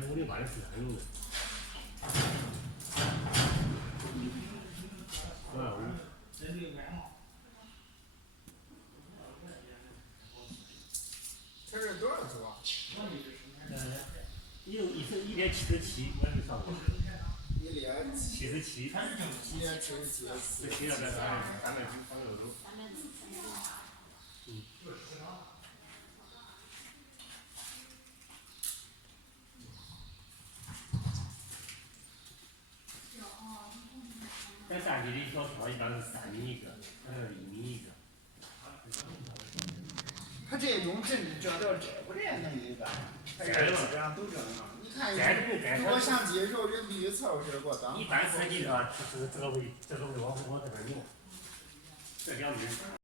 的，我的爸的是这样用的。这是多少是吧？有1.77，我也没算过。1.77，1.77，这700多300多。在山地里小票一般是3米一个，还有1米一个。他这种针折到这不连能一个，他基本上都这样。你看，如果像接受人必须凑合过当。一般设计的话，就是这个位往这边扭，这2米。